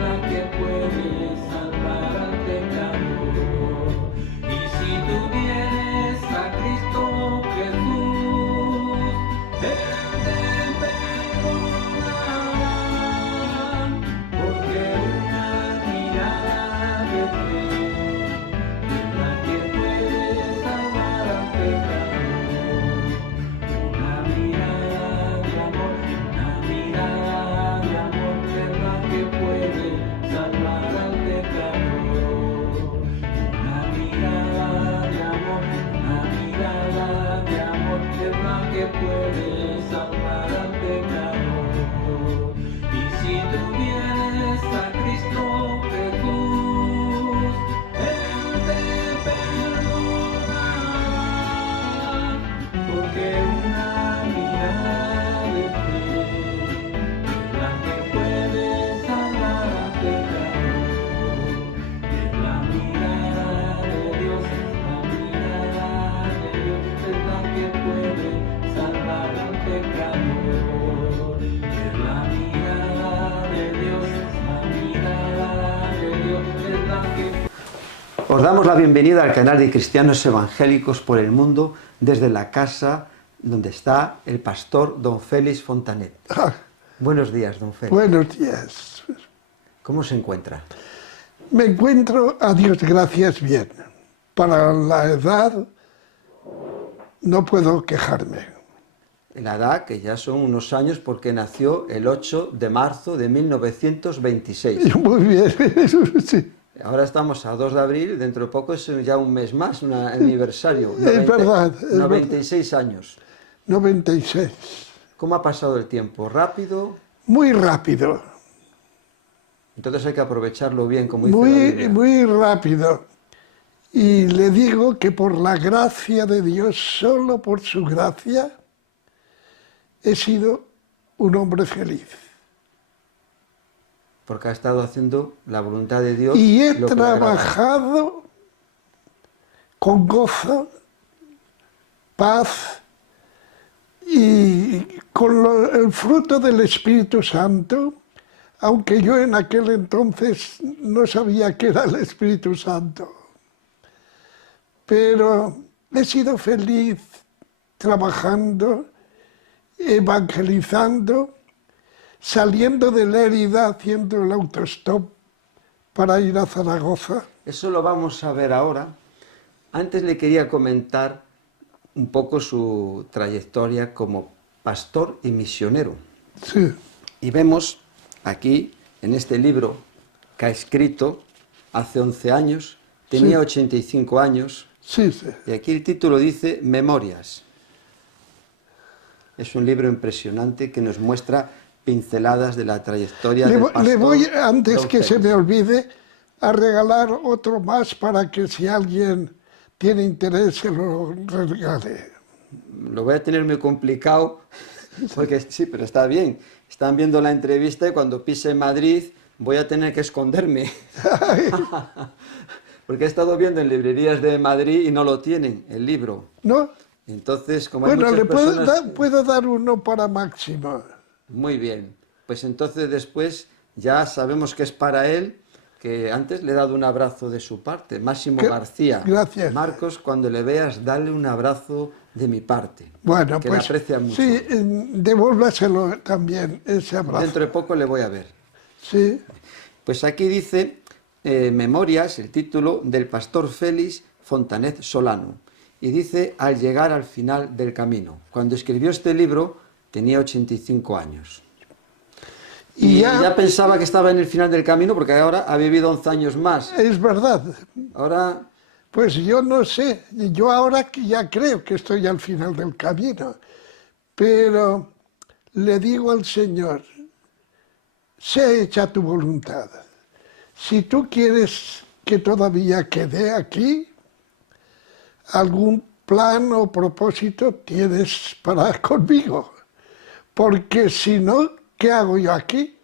la que puede salvar al pecador. Y si tú vienes a Cristo Jesús, Él te perdonará, porque una mirada de fe es la que puede salvar al pecador. Una mirada de amor es la que puede salvar al pecador. Una mirada de amor es la que puede salvar al pecador. Y si tú vienes a Cristo Jesús, Él te perdonará, porque una mirada de fe es la que puede salvar al pecador. Es la mirada de Dios, es la mirada de Dios, es la que puede salvar al pecador. Es la mirada de Dios, es la mirada de Dios, es la que... Os damos la bienvenida al canal de Cristianos Evangélicos por el Mundo desde la casa donde está el pastor don Félix Fontanet. Buenos días, don Félix. Buenos días. ¿Cómo se encuentra? Me encuentro, a Dios gracias, bien. Para la edad no puedo quejarme. La edad, que ya son unos años porque nació el 8 de marzo de 1926. Muy bien, sí. Ahora estamos a 2 de abril, dentro de poco es ya un mes más, un aniversario. Es verdad, es 96 años. 96. ¿Cómo ha pasado el tiempo? ¿Rápido? Muy rápido, Entonces hay que aprovecharlo bien, como dice la Biblia. muy rápido. Y le digo que por la gracia de Dios, solo por su gracia, he sido un hombre feliz. Porque ha estado haciendo la voluntad de Dios. Y he lo que le agrada. trabajado con gozo, paz y con el fruto del Espíritu Santo, aunque yo en aquel entonces no sabía qué era el Espíritu Santo. Pero he sido feliz trabajando, evangelizando, saliendo de Lérida haciendo el autostop para ir a Zaragoza. Eso lo vamos a ver ahora. Antes le quería comentar un poco su trayectoria como pastor y misionero. Sí, Y vemos aquí, en este libro que ha escrito hace 11 años, tenía Sí. 85 años, sí, sí. y aquí el título dice Memorias. Es un libro impresionante que nos muestra pinceladas de la trayectoria del pastor. Le voy, antes don que se Félix. me olvide, a regalar otro más para que si alguien tiene interés se lo regale. Lo voy a tener muy complicado, porque sí, pero está bien. Están viendo la entrevista y cuando pise Madrid voy a tener que esconderme. Porque he estado viendo en librerías de Madrid y no lo tienen, el libro. ¿No? Entonces, como hay Bueno, muchas le puedo, personas... puedo dar uno para Máximo. Muy bien. Pues entonces después ya sabemos que es para él, que antes le he dado un abrazo de su parte. Máximo García. Gracias. Marcos, cuando le veas, dale un abrazo de mi parte. Bueno, que pues le aprecia mucho. sí, devuélvaselo también, ese abrazo. Dentro de poco le voy a ver. Sí, Pues aquí dice Memorias, el título del pastor Félix Fontanet Solano. Y dice, al llegar al final del camino. Cuando escribió este libro tenía 85 años. Y ya pensaba que estaba en el final del camino porque ahora ha vivido 11 años más. es verdad. Ahora, Pues yo no sé, yo ahora ya creo que estoy al final del camino, pero le digo al Señor, sea hecha tu voluntad. Si tú quieres que todavía quede aquí, algún plan o propósito tienes para conmigo, porque si no, ¿qué hago yo aquí?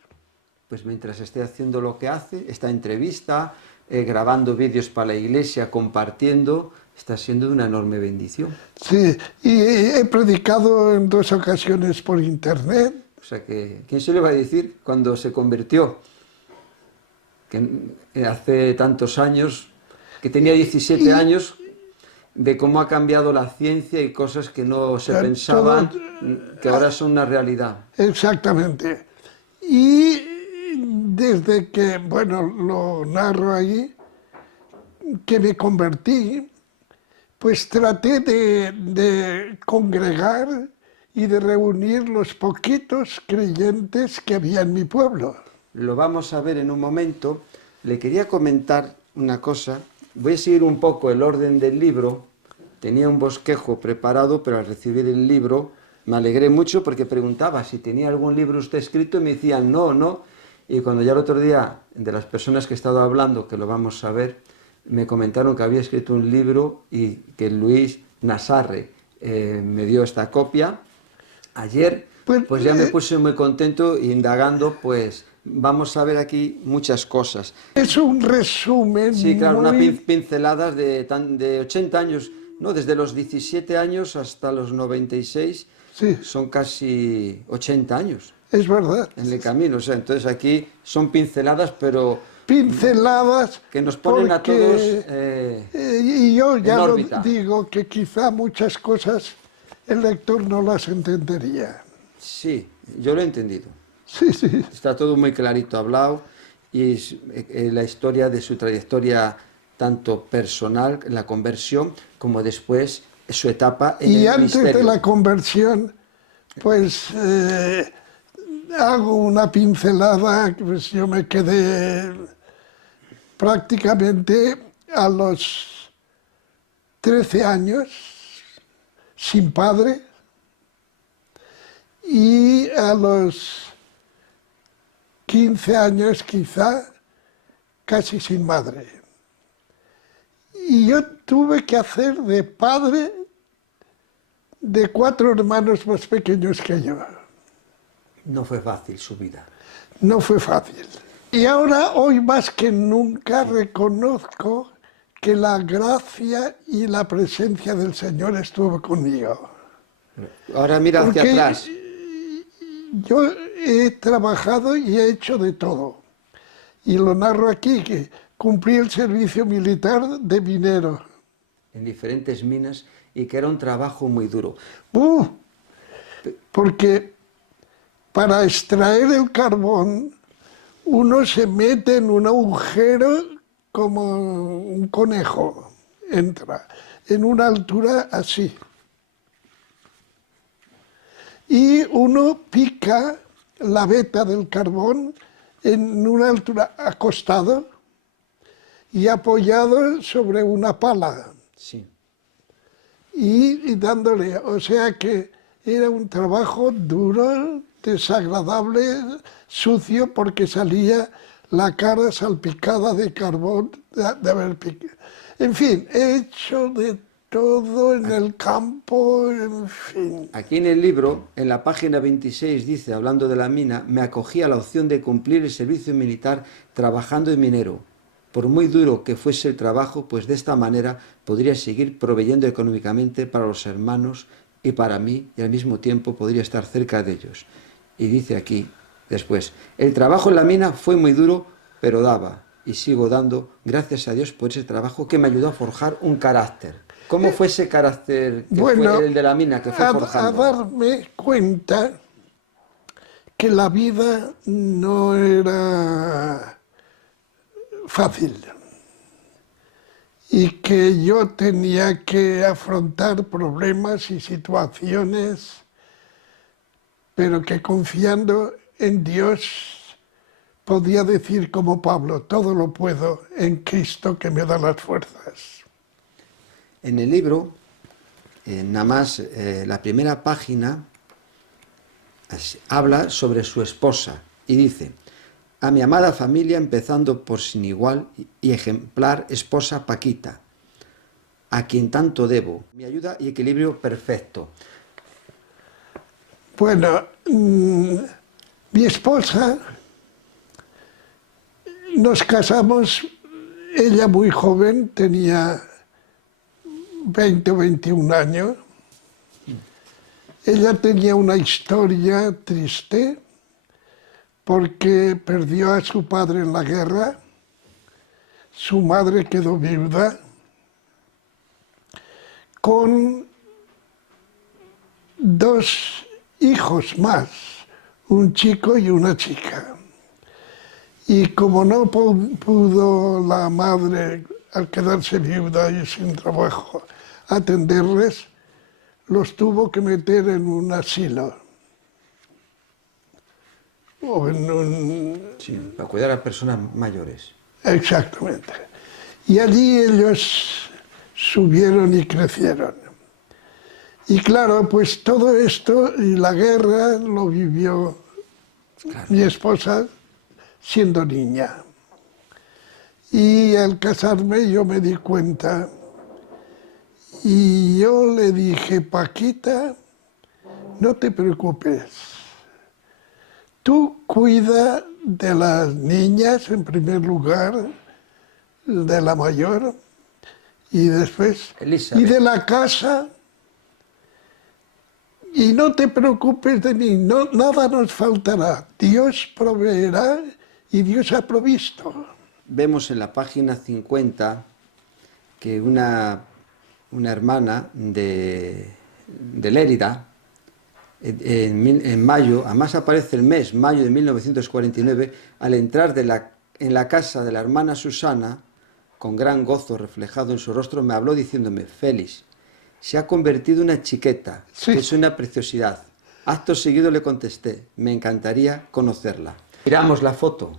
pues mientras esté haciendo lo que hace, esta entrevista, grabando vídeos para la iglesia, compartiendo, está siendo de una enorme bendición. Sí, y he predicado en 2 ocasiones por internet. O sea que, ¿quién se le va a decir cuando se convirtió? que hace tantos años, que tenía 17 años, de cómo ha cambiado la ciencia y cosas que no se pensaban, que ahora son una realidad. Exactamente. Y desde que, bueno, lo narro ahí, que me convertí, pues traté de congregar y de reunir los poquitos creyentes que había en mi pueblo. Lo vamos a ver en un momento. Le quería comentar una cosa. Voy a seguir un poco el orden del libro. Tenía un bosquejo preparado, pero al recibir el libro me alegré mucho porque preguntaba si tenía algún libro usted escrito y me decían no, no. Y cuando ya el otro día, de las personas que he estado hablando, que lo vamos a ver, me comentaron que había escrito un libro y que Luis Nasarre me dio esta copia ayer, pues ya me puse muy contento y indagando, pues vamos a ver aquí muchas cosas. Es un resumen. Sí, claro, muy... unas pinceladas de 80 años, ¿no? Desde los 17 años hasta los 96, Sí, son casi 80 años es verdad. en el camino. O sea, entonces aquí son pinceladas, pero Pinceladas. que nos ponen a porque, todos y yo ya en lo órbita. digo, que quizá muchas cosas el lector no las entendería. Sí, yo lo he entendido. Sí, sí. Está todo muy clarito hablado y la historia de su trayectoria tanto personal, la conversión, como después su etapa en Y el antes ministerio. de la conversión, pues hago una pincelada, pues yo me quedé prácticamente a los 13 años sin padre y a los 15 años quizá casi sin madre. Y yo tuve que hacer de padre de 4 hermanos más pequeños que yo. No fue fácil su vida. No fue fácil. Y ahora, hoy más que nunca, reconozco que la gracia y la presencia del Señor estuvo conmigo. Ahora mira hacia Porque atrás. yo he trabajado y he hecho de todo. Y lo narro aquí, que cumplí el servicio militar de minero. En diferentes minas y que era un trabajo muy duro. Porque para extraer el carbón uno se mete en un agujero como un conejo, entra en una altura así. Y uno pica la veta del carbón en una altura acostado y apoyado sobre una pala. Sí. Y dándole, o sea que era un trabajo duro, desagradable, sucio, porque salía la cara salpicada de carbón de haber picado. En fin, he hecho de todo en el campo, en fin. Aquí en el libro, en la página 26, dice, hablando de la mina, me acogí a la opción de cumplir el servicio militar trabajando de minero. Por muy duro que fuese el trabajo, pues de esta manera podría seguir proveyendo económicamente para los hermanos y para mí, y al mismo tiempo podría estar cerca de ellos. Y dice aquí, después, el trabajo en la mina fue muy duro, pero daba, y sigo dando, gracias a Dios por ese trabajo que me ayudó a forjar un carácter. ¿Cómo fue ese carácter que Bueno, fue el de la mina, que fue a forjando? darme cuenta que la vida no era fácil y que yo tenía que afrontar problemas y situaciones, pero que confiando en Dios podía decir como Pablo, todo lo puedo en Cristo que me da las fuerzas. En el libro, nada más la primera página habla sobre su esposa y dice, a mi amada familia, empezando por sin igual y ejemplar esposa Paquita, a quien tanto debo, mi ayuda y equilibrio perfecto. Bueno, mi esposa, nos casamos, ella muy joven, tenía 20 o 21 años. Ella tenía una historia triste porque perdió a su padre en la guerra su madre quedó viuda con 2 hijos más, un chico y una chica. Y como no pudo la madre, al quedarse viuda y sin trabajo, atenderles, los tuvo que meter en un asilo. O en un... Sí, para cuidar a personas mayores. Exactamente. Y allí ellos subieron y crecieron. Y claro, pues todo esto y la guerra lo vivió mi esposa siendo niña. Y al casarme yo me di cuenta y yo le dije, Paquita, no te preocupes. Tú cuida de las niñas en primer lugar, de la mayor, y después, Elizabeth. y de la casa, y no te preocupes de mí, nada nos faltará. Dios proveerá y Dios ha provisto. Vemos en la página 50 que una hermana de Lérida, en mayo, además aparece el mes, mayo de 1949, al entrar en la casa de la hermana Susana, con gran gozo reflejado en su rostro, me habló diciéndome, Félix, se ha convertido en una chiqueta, Sí. que es una preciosidad. Acto seguido le contesté, me encantaría conocerla. Miramos la foto.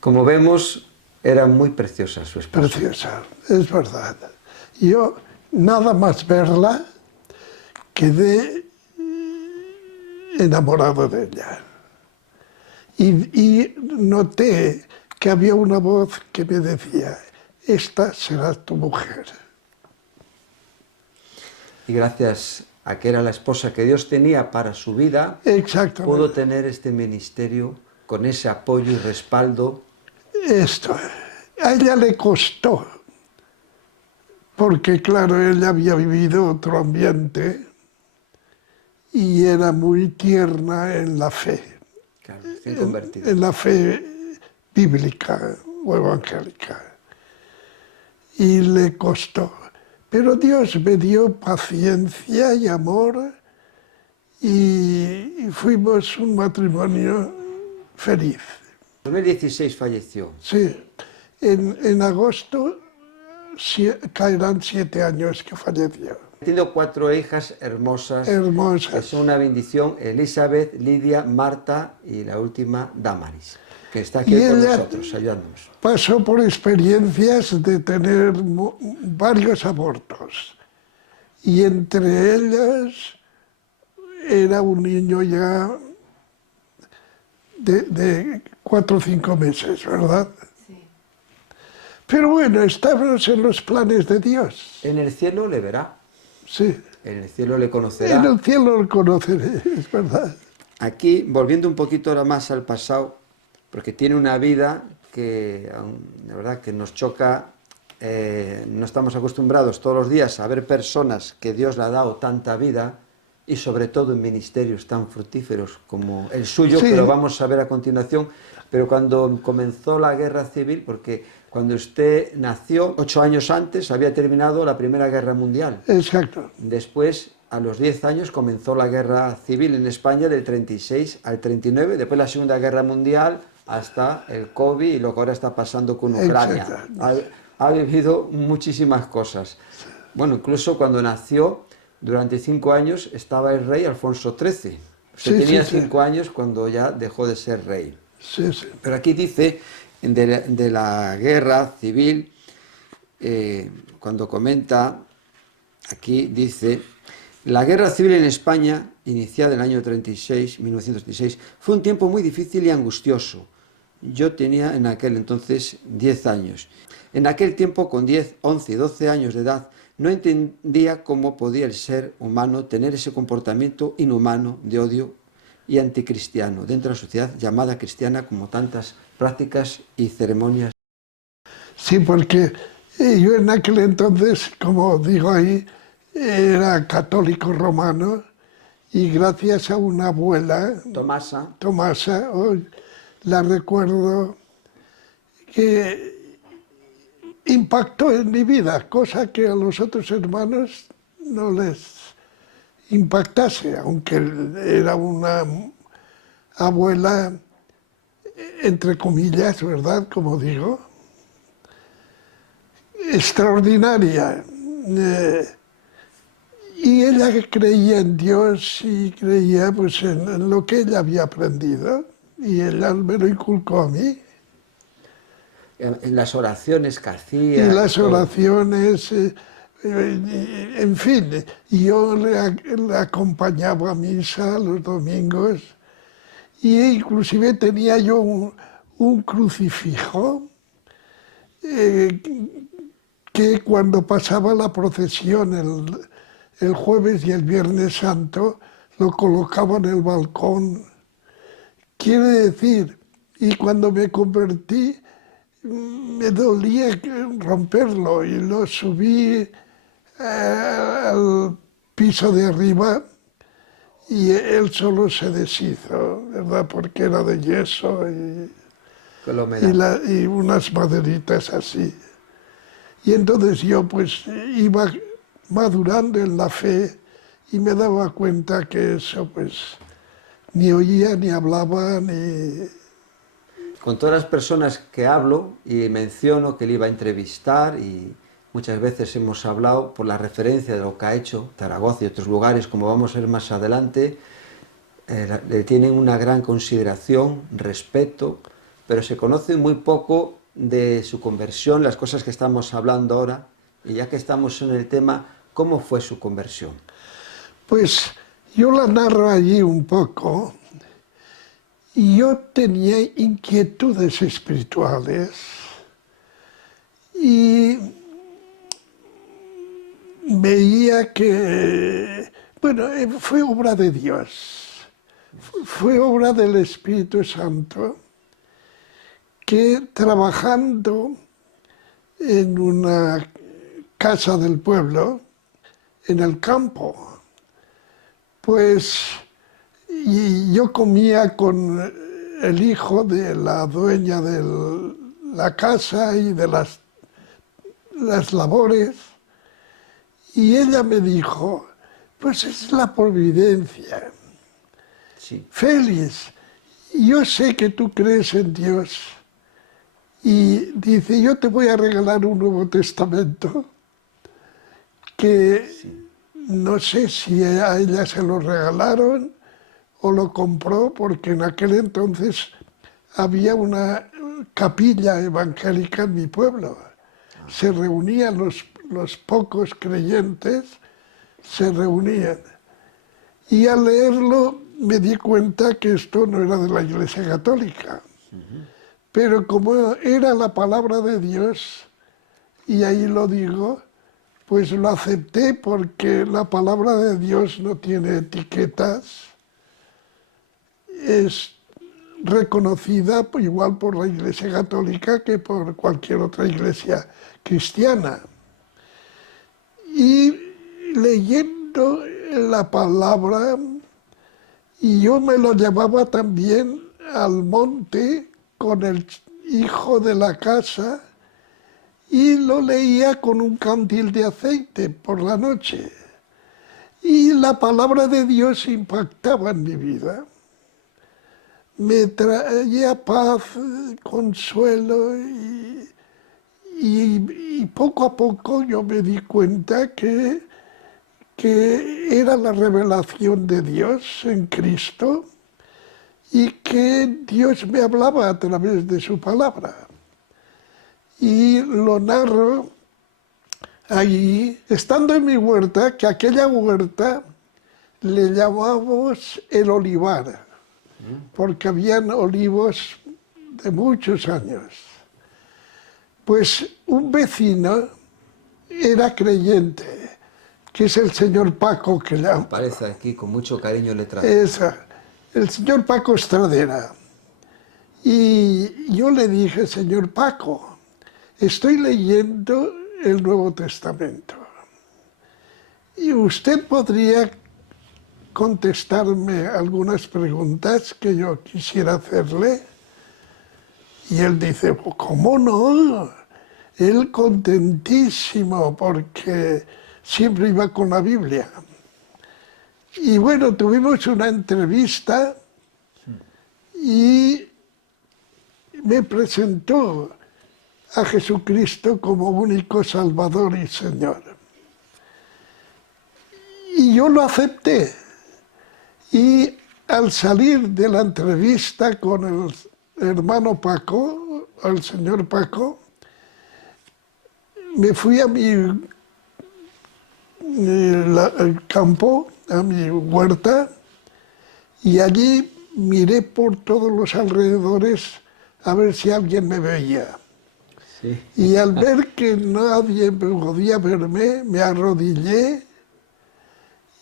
Como vemos, era muy preciosa su esposa. Preciosa, es verdad. Yo, nada más verla, quedé enamorado de ella. Y noté que había una voz que me decía, esta será tu mujer. Y gracias a que era la esposa que Dios tenía para su vida, Exactamente. pudo tener este ministerio con ese apoyo y respaldo. Esto, a ella le costó, porque claro, ella había vivido otro ambiente y era muy tierna en la fe, Claro, recién convertida. en la fe bíblica o evangélica. Y le costó. Pero Dios me dio paciencia y amor y fuimos un matrimonio feliz. En 2016 falleció. Sí, en agosto caerán 7 años que falleció. He tenido 4 hijas hermosas, que Hermosas. son una bendición, Elizabeth, Lidia, Marta y la última, Damaris, que está aquí Y con ella- nosotros, ayudándonos. Pasó por experiencias de tener varios abortos. Y entre ellas era un niño ya de 4 o 5 meses, ¿verdad? Sí. Pero bueno, estábamos en los planes de Dios. En el cielo le verá, Sí, en el cielo le en conocerá. el cielo lo conoceré, es verdad. Aquí, volviendo un poquito ahora más al pasado, porque tiene una vida que, de verdad, que nos choca. No estamos acostumbrados todos los días a ver personas que Dios le ha dado tanta vida y sobre todo en ministerios tan fructíferos como el suyo, Sí. que lo vamos a ver a continuación. Pero cuando comenzó la guerra civil, porque cuando usted nació, 8 años antes, había terminado la Primera Guerra Mundial. Exacto. Después, a los 10 años, comenzó la guerra civil en España del 36 al 39, después la Segunda Guerra Mundial, hasta el COVID y lo que ahora está pasando con Ucrania. Exacto. Ha vivido muchísimas cosas. Bueno, incluso cuando nació, durante 5 años, estaba el rey Alfonso XIII. Usted Sí, tenía sí, sí. 5 años cuando ya dejó de ser rey. Sí, sí. Pero aquí dice de la guerra civil, cuando comenta, aquí dice, la guerra civil en España, iniciada en el año 1936, fue un tiempo muy difícil y angustioso. Yo tenía en aquel entonces 10 años. En aquel tiempo, con 10, 11 y 12 años de edad, no entendía cómo podía el ser humano tener ese comportamiento inhumano de odio y anticristiano dentro de la sociedad llamada cristiana, como tantas prácticas y ceremonias. Sí, porque yo en aquel entonces, como digo ahí, era católico romano y gracias a una abuela, Tomasa, Tomasa, hoy la recuerdo, que impactó en mi vida, cosa que a los otros hermanos no les impactase, aunque era una abuela, entre comillas, ¿verdad? Como digo, extraordinaria. Y ella creía en Dios y creía pues, en lo que ella había aprendido y ella me lo inculcó a mí. en las oraciones que Y hacía. las todo. oraciones, en fin, yo le acompañaba a misa los domingos y inclusive tenía yo un crucifijo eh, que cuando pasaba la procesión el jueves y el viernes santo lo colocaba en el balcón. Quiere decir, y cuando me convertí me dolía romperlo y lo subí al piso de arriba y él solo se deshizo, ¿verdad? Porque era de yeso Que la humedad. y unas maderitas así. Y entonces yo pues iba madurando en la fe y me daba cuenta que eso pues ni oía, ni hablaba, ni... Con todas las personas que hablo y menciono que le iba a entrevistar y muchas veces hemos hablado por la referencia de lo que ha hecho Zaragoza y otros lugares, como vamos a ver más adelante, le tienen una gran consideración, respeto, pero se conoce muy poco de su conversión, las cosas que estamos hablando ahora, y ya que estamos en el tema, ¿cómo fue su conversión? Pues yo la narro allí un poco. Y yo tenía inquietudes espirituales y veía que, bueno, fue obra de Dios, fue obra del Espíritu Santo, que trabajando en una casa del pueblo, en el campo, pues y yo comía con el hijo de la dueña de la casa y de las labores, y ella me dijo, pues es la providencia. Sí. Félix, yo sé que tú crees en Dios, y dice, yo te voy a regalar un Nuevo Testamento, que no sé si a ella se lo regalaron, o lo compró porque en aquel entonces había una capilla evangélica en mi pueblo. Se reunían los pocos creyentes, se reunían. Y al leerlo me di cuenta que esto no era de la Iglesia Católica. Pero como era la palabra de Dios, y ahí lo digo, pues lo acepté porque la palabra de Dios no tiene etiquetas. Es reconocida igual por la Iglesia Católica que por cualquier otra iglesia cristiana. Y leyendo la palabra, y yo me lo llevaba también al monte con el hijo de la casa y lo leía con un candil de aceite por la noche. Y la palabra de Dios impactaba en mi vida. Me traía paz, consuelo y poco a poco yo me di cuenta que era la revelación de Dios en Cristo y que Dios me hablaba a través de su palabra. Y lo narro allí, estando en mi huerta, que aquella huerta le llamábamos el olivar, porque habían olivos de muchos años. Pues un vecino era creyente, que es el señor Paco, que llama. Aparece aquí con mucho cariño le trato. El señor Paco Estradera. Y yo le dije, señor Paco, Estoy leyendo el Nuevo Testamento. Y usted podría contestarme algunas preguntas que yo quisiera hacerle. Y él dice, pues, ¿cómo no? Él contentísimo porque siempre iba con la Biblia. Y bueno, tuvimos una entrevista y me presentó a Jesucristo como único Salvador y Señor. Y yo lo acepté. Y al salir de la entrevista con el hermano Paco, al señor Paco, me fui a el campo, a mi huerta, y allí miré por todos los alrededores a ver si alguien me veía. Sí. Y al ver que nadie podía verme, me arrodillé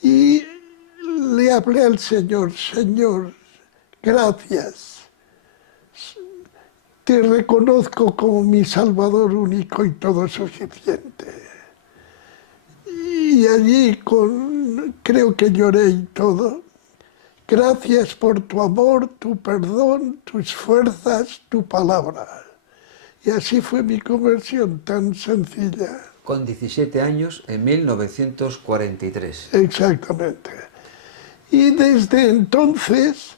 y le hablé al Señor, Señor, gracias. Te reconozco como mi Salvador único y todo suficiente. Y allí creo que lloré y todo. Gracias por tu amor, tu perdón, tus fuerzas, tu palabra. Y así fue mi conversión tan sencilla. Con 17 años, en 1943. Exactamente. Y desde entonces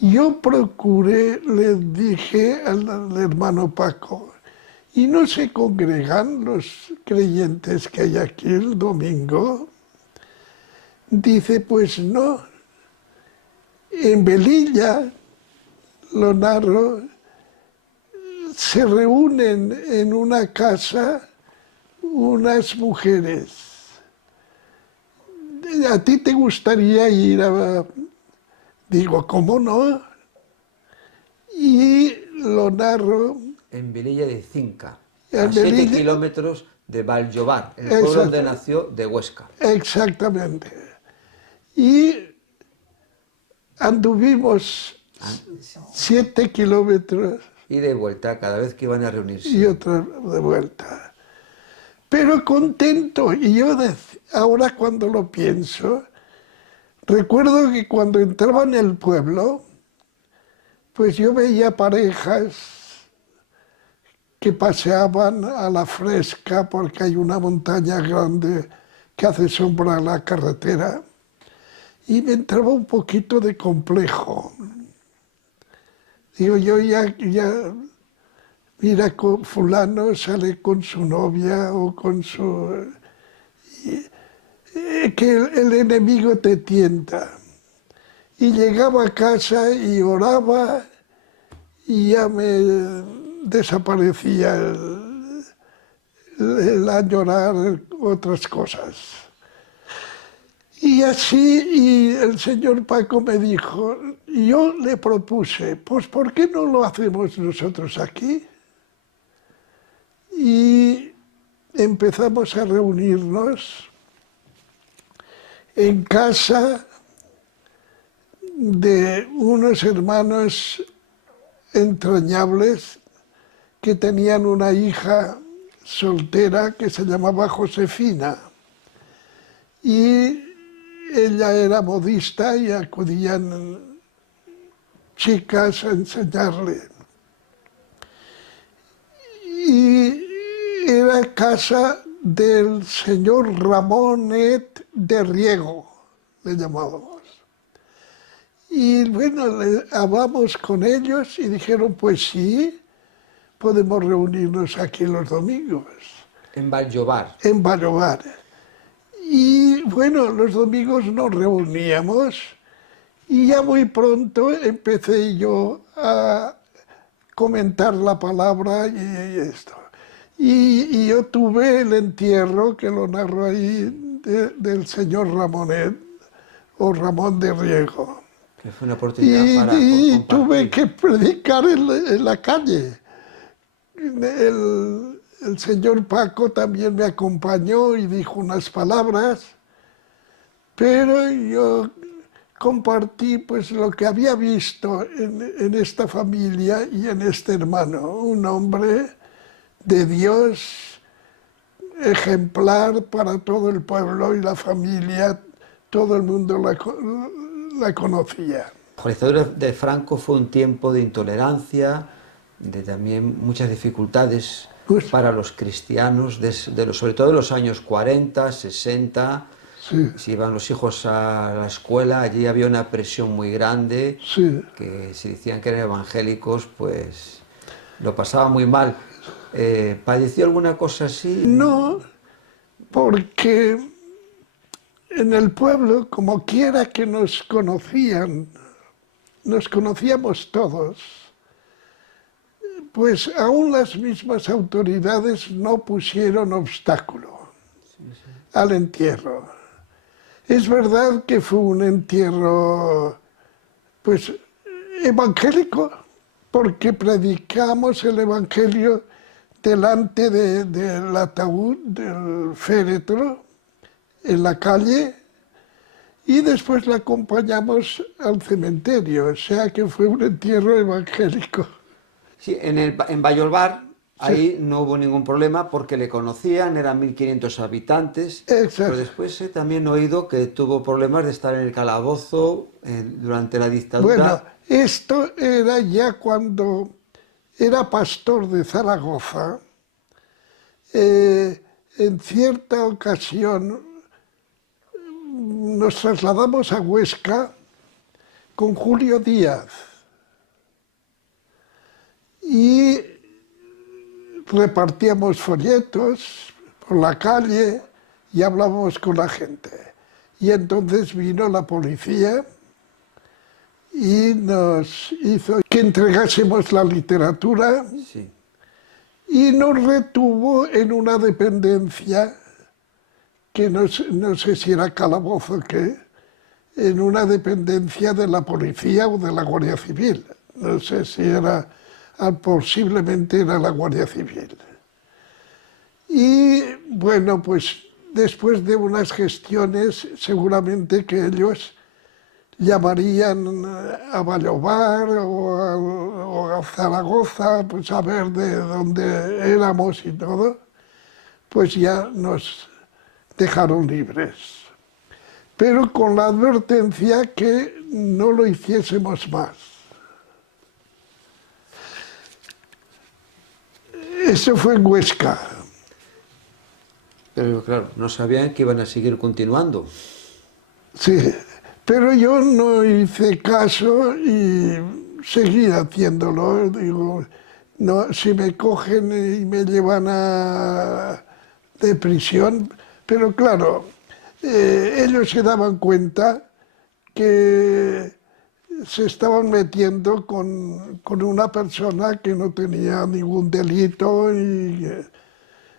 yo procuré, le dije al hermano Paco, ¿y no se congregan los creyentes que hay aquí el domingo? Dice, pues no. En Velilla, lo narro, se reúnen en una casa unas mujeres. ¿A ti te gustaría ir a...? Digo, ¿cómo no? Y lo narro. En Vilella de Cinca, En a 7 Velilla- kilómetros de Vallovar, el pueblo Exacto. donde nació de Huesca. Exactamente. Y anduvimos 7 kilómetros Y de vuelta cada vez que iban a reunirse. y otra de vuelta. Pero contento. Y yo ahora cuando lo pienso, recuerdo que cuando entraba en el pueblo, pues yo veía parejas que paseaban a la fresca porque hay una montaña grande que hace sombra a la carretera. Y me entraba un poquito de complejo. Digo, yo ya mira, fulano sale con su novia o con su... que el enemigo te tienta. Y llegaba a casa y oraba y ya me desaparecía el añorar otras cosas. Y así, y el señor Paco me dijo, yo le propuse, pues ¿por qué no lo hacemos nosotros aquí? Y empezamos a reunirnos en casa de unos hermanos entrañables que tenían una hija soltera que se llamaba Josefina. Y ella era modista y acudían chicas a enseñarle. Y era casa del señor Ramonet de Riego, le llamábamos. Y bueno, hablamos con ellos y dijeron, pues sí, podemos reunirnos aquí los domingos. En Vallovar. En Vallovar. Y bueno, los domingos nos reuníamos y ya muy pronto empecé yo a comentar la palabra y esto. Y yo tuve el entierro, que lo narro ahí, del señor Ramonet, o Ramón de Riego. Que fue una oportunidad para Y compartir. tuve que predicar en la calle. El señor Paco también me acompañó y dijo unas palabras, pero yo compartí pues lo que había visto en esta familia y en este hermano, un hombre de Dios, ejemplar para todo el pueblo y la familia, todo el mundo la conocía. La dictadura de Franco fue un tiempo de intolerancia, de también muchas dificultades Pues- para los cristianos, sobre todo en los años 40, 60. Sí, Si iban los hijos a la escuela, allí había una presión muy grande, sí. que si decían que eran evangélicos, pues lo pasaba muy mal. ¿Padeció alguna cosa así? No, porque en el pueblo, como quiera que nos conocían, nos conocíamos todos, pues aún las mismas autoridades no pusieron obstáculo al entierro. Es verdad que fue un entierro, pues, evangélico, porque predicamos el evangelio delante del ataúd, del féretro, en la calle, y después la acompañamos al cementerio, o sea que fue un entierro evangélico. Sí, en Vallolbar, ahí no hubo ningún problema porque le conocían, eran 1500 habitantes. Exacto. Pero después también he oído que tuvo problemas de estar en el calabozo durante la dictadura. Bueno, esto era ya cuando era pastor de Zaragoza. En cierta ocasión nos trasladamos a Huesca con Julio Díaz y repartíamos folletos por la calle y hablábamos con la gente. Y entonces vino la policía y nos hizo que entregásemos la literatura Sí. y nos retuvo en una dependencia que no sé si era calabozo o qué, en una dependencia de la policía o de la Guardia Civil. No sé si era, posiblemente era la Guardia Civil. Y bueno, pues después de unas gestiones, seguramente que ellos llamarían a Vallolbar o a Zaragoza, pues a ver de dónde éramos y todo, pues ya nos dejaron libres. Pero con la advertencia que no lo hiciésemos más. Eso fue en Huesca. Pero claro, no sabían que iban a seguir continuando. Sí, pero yo no hice caso y seguí haciéndolo. Digo, no, si me cogen y me llevan de prisión, pero claro, ellos se daban cuenta que se estaban metiendo con una persona que no tenía ningún delito y,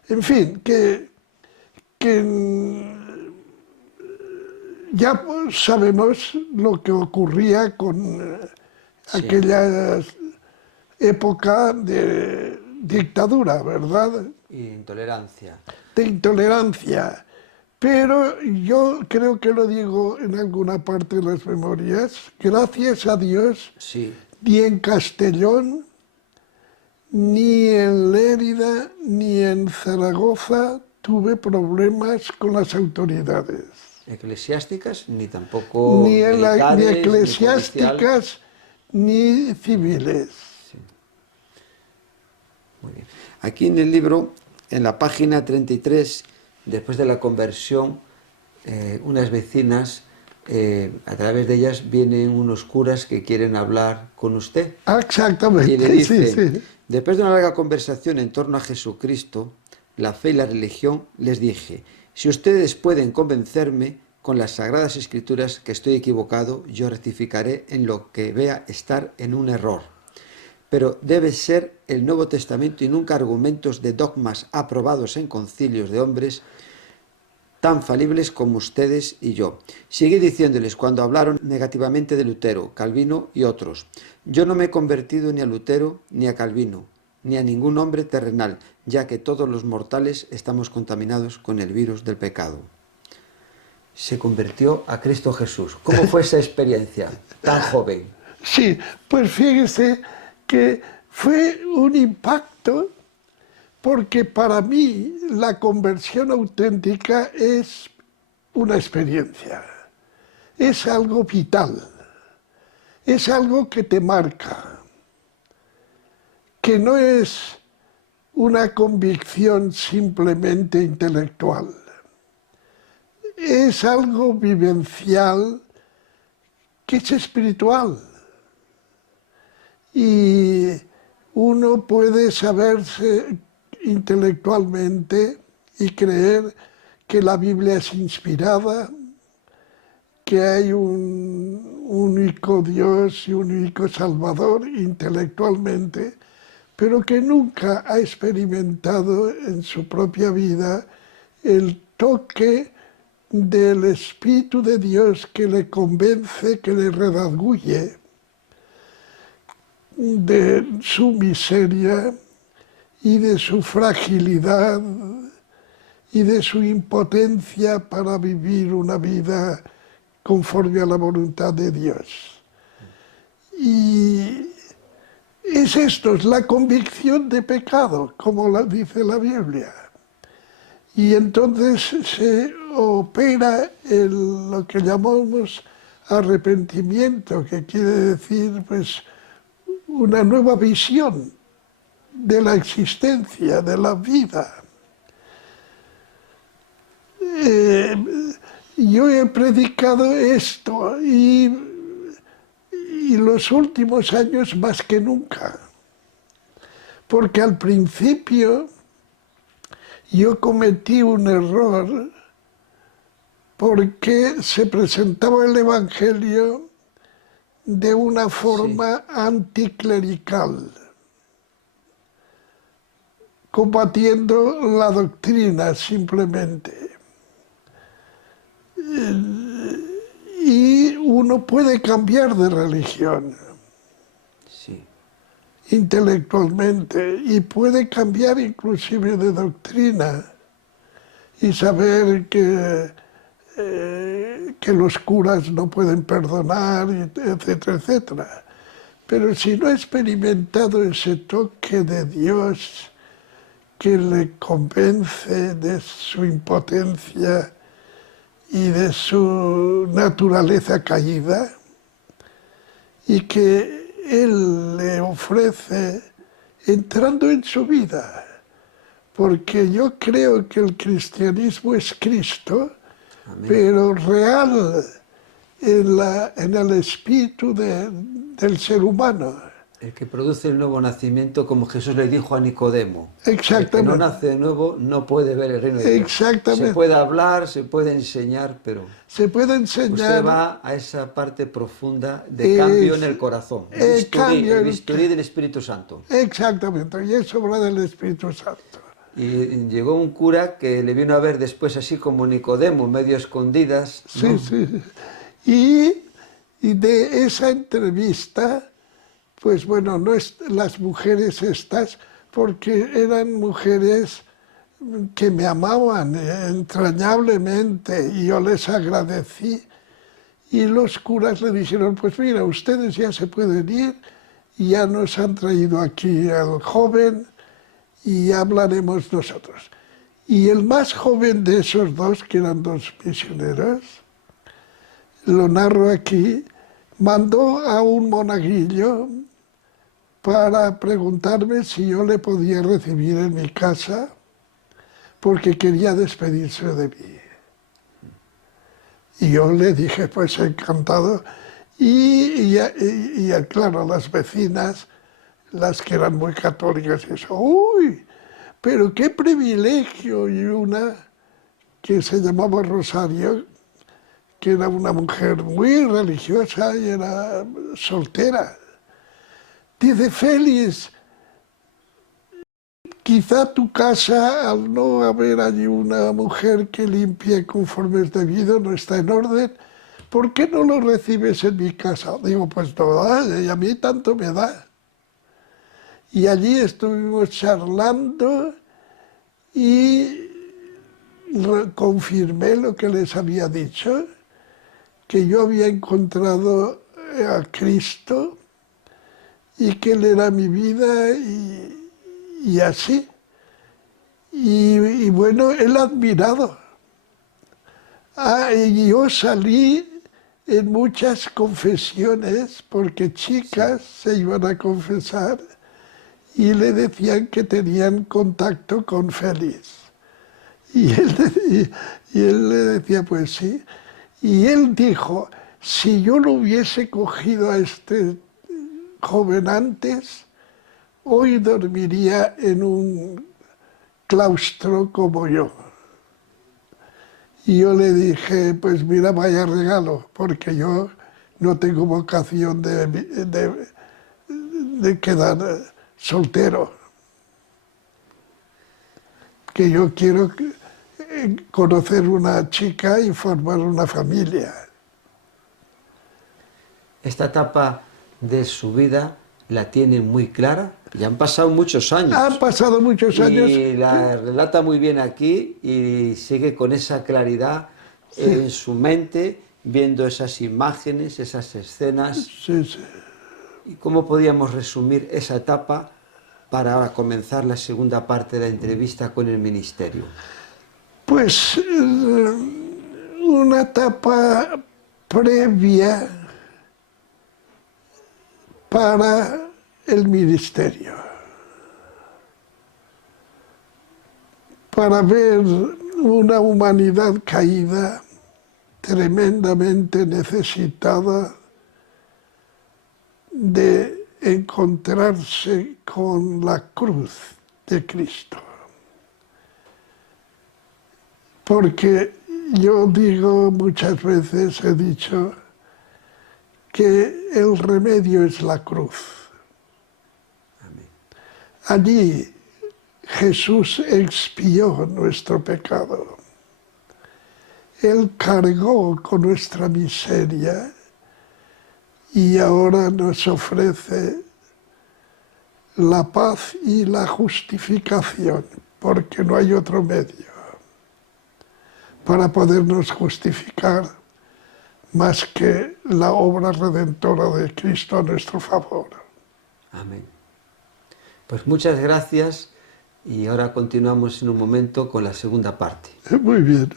en fin, que ya sabemos lo que ocurría con aquella época de dictadura, ¿verdad? Y intolerancia. De intolerancia. Pero yo creo que lo digo en alguna parte de las memorias, gracias a Dios, Sí. ni en Castellón, ni en Lérida, ni en Zaragoza tuve problemas con las autoridades. Eclesiásticas, ni tampoco Ni militares, ni eclesiásticas, ni civiles. Muy bien. Aquí en el libro, en la página 33, después de la conversión, unas vecinas, a través de ellas vienen unos curas que quieren hablar con usted. Exactamente, Y le dicen, sí. después de una larga conversación en torno a Jesucristo, la fe y la religión, les dije, si ustedes pueden convencerme con las Sagradas Escrituras que estoy equivocado, yo rectificaré en lo que vea estar en un error. Pero debe ser el Nuevo Testamento y nunca argumentos de dogmas aprobados en concilios de hombres tan falibles como ustedes y yo. Seguí diciéndoles cuando hablaron negativamente de Lutero, Calvino y otros. Yo no me he convertido ni a Lutero ni a Calvino, ni a ningún hombre terrenal, ya que todos los mortales estamos contaminados con el virus del pecado. Se convirtió a Cristo Jesús. ¿Cómo fue esa experiencia tan joven? Sí, pues fíjese que fue un impacto porque para mí la conversión auténtica es una experiencia, es algo vital, es algo que te marca, que no es una convicción simplemente intelectual, es algo vivencial que es espiritual. Y uno puede saberse intelectualmente y creer que la Biblia es inspirada, que hay un único Dios y un único Salvador intelectualmente, pero que nunca ha experimentado en su propia vida el toque del Espíritu de Dios que le convence, que le redarguye de su miseria y de su fragilidad y de su impotencia para vivir una vida conforme a la voluntad de Dios. Y es esto, es la convicción de pecado, como dice la Biblia. Y entonces se opera lo que llamamos arrepentimiento, que quiere decir pues una nueva visión de la existencia, de la vida. Yo he predicado esto y los últimos años más que nunca, porque al principio yo cometí un error porque se presentaba el Evangelio de una forma anticlerical, combatiendo la doctrina simplemente. Y uno puede cambiar de religión Sí. intelectualmente y puede cambiar inclusive de doctrina y saber que los curas no pueden perdonar, etcétera, etcétera. Pero si no ha experimentado ese toque de Dios que le convence de su impotencia y de su naturaleza caída, y que Él le ofrece entrando en su vida, porque yo creo que el cristianismo es Cristo, Amén. pero real en el espíritu del ser humano. El que produce el nuevo nacimiento, como Jesús le dijo a Nicodemo. Exactamente. El que no nace de nuevo no puede ver el reino de Dios. Exactamente. Se puede hablar, se puede enseñar, pero Se puede enseñar. usted va a esa parte profunda de cambio en el corazón. El bisturí del Espíritu Santo. Exactamente, y es obra del Espíritu Santo. Y llegó un cura que le vino a ver después así como Nicodemo, medio escondidas, ¿no? Sí, sí. Y de esa entrevista, pues bueno, no las mujeres estas, porque eran mujeres que me amaban entrañablemente y yo les agradecí. Y los curas le dijeron, pues mira, ustedes ya se pueden ir, y ya nos han traído aquí al joven y ya hablaremos nosotros. Y el más joven de esos dos, que eran dos misioneros, lo narro aquí, mandó a un monaguillo para preguntarme si yo le podía recibir en mi casa porque quería despedirse de mí. Y yo le dije, pues encantado. Y claro, las vecinas, las que eran muy católicas, y eso, ¡uy! Pero qué privilegio. Y una que se llamaba Rosario, que era una mujer muy religiosa y era soltera. Dice, Félix, quizá tu casa, al no haber allí una mujer que limpie conforme es debido, no está en orden. ¿Por qué no lo recibes en mi casa? Digo, pues no da, y a mí tanto me da. Y allí estuvimos charlando y confirmé lo que les había dicho, que yo había encontrado a Cristo y que Él era mi vida y así. y bueno, él admirado. Y yo salí en muchas confesiones porque chicas se iban a confesar y le decían que tenían contacto con Félix. Y él le decía, pues sí. Y él dijo, si yo lo hubiese cogido a este joven antes, hoy dormiría en un claustro como yo. Y yo le dije, pues mira, vaya regalo, porque yo no tengo vocación de quedar soltero. Que yo quiero conocer una chica y formar una familia. Esta etapa de su vida la tiene muy clara. Ya han pasado muchos años. Han pasado muchos años. Y la relata muy bien aquí y sigue con esa claridad en su mente, viendo esas imágenes, esas escenas. Sí, sí. ¿Y cómo podíamos resumir esa etapa para comenzar la segunda parte de la entrevista con el ministerio? Pues una etapa previa para el ministerio, para ver una humanidad caída, tremendamente necesitada de encontrarse con la cruz de Cristo. Porque yo digo muchas veces, he dicho, que el remedio es la cruz. Allí Jesús expió nuestro pecado. Él cargó con nuestra miseria y ahora nos ofrece la paz y la justificación, porque no hay otro medio para podernos justificar más que la obra redentora de Cristo a nuestro favor. Amén. Pues muchas gracias y ahora continuamos en un momento con la segunda parte. Muy bien.